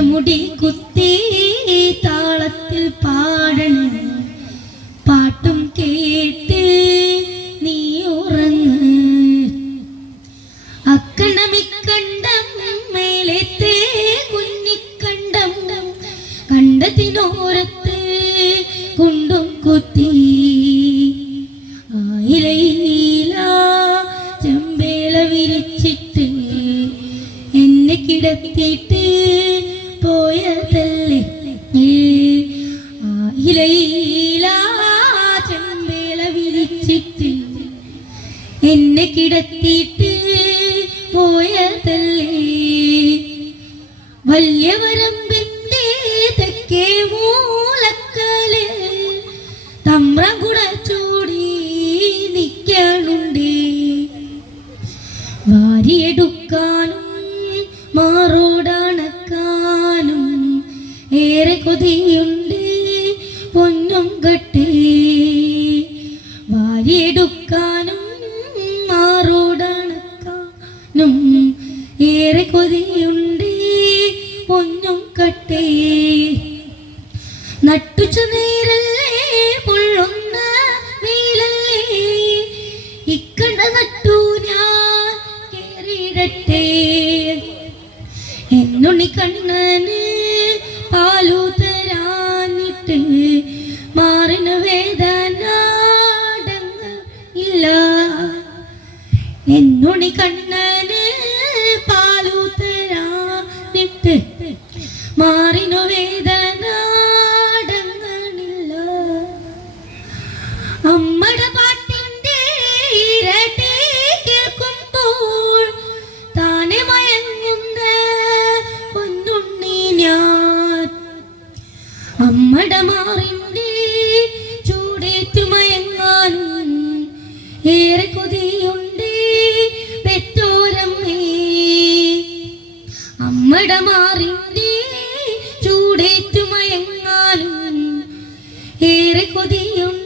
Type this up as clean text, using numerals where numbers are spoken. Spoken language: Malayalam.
മുടി കുത്തി താളത്തിൽ പാടണ പാട്ടും കേട്ട് നീ ഉറങ്ങ്. അക്കണ്ടമിക്കണ്ടം മേലത്തെ കുഞ്ഞിക്കണ്ടം കണ്ടത്തിനോരത്ത് കുണ്ടും കുത്തി ആയിരയില ചെമ്പേല വിരിച്ചിട്ട് എന്നെ കിടത്തിയിട്ട് പോയതല്ലേ. ആയിരയില ചെമ്പേല വിരിച്ചിട്ട് എന്നെ കിടത്തിയിട്ട് പോയതല്ലേ. വല്യവരമ്പിന്റെ തെക്കേ മൂലക്കല് തമ്പ്രകുട ചൂടി നിൽക്കണുണ്ട്. വാരിയെടുക്കാനും മാറോടണക്കാനും ഏറെ കൊതിയുണ്ട് പൊന്നും കെട്ടേ. വാരിയെടുക്കാനും മാറോടണക്കാനും ഏറെ കൊതിയുണ്ട് പൊന്നും കെട്ടേ. നട്ടുച്ച നേരല്ലേ പൊള്ളുന്ന വെയിലല്ലേ ഇക്കണ്ട നട്ടു ഞാൻ കേറിയിടട്ടെ. എന്നുണ്ണി കണ്ണന് പാലു തരാനിട്ട് മാറിന് വേദന ഇല്ല. എന്നുണ്ണി കണ്ണന് പാലു തരാനിട്ട് മാറിനു വേദന അടങ്ങണില്ല. അമ്മയുടെ പാട്ടിന്റെ ഇരട്ടെ കേൾക്കുമ്പോൾ താനെ മയങ്ങുന്ന പൊന്നുണ്ണി ഞാൻ. അമ്മയുടെ മാറിന്റെ ചൂടേറ്റു മയങ്ങാനും ഏറെ കൊതിയുണ്ട് പെറ്റോരമ്മേ. അമ്മയുടെ മാറിന്റെ ചൂടേറ്റു മയങ്ങാനും ഏറെ കൊതിയുണ്ട്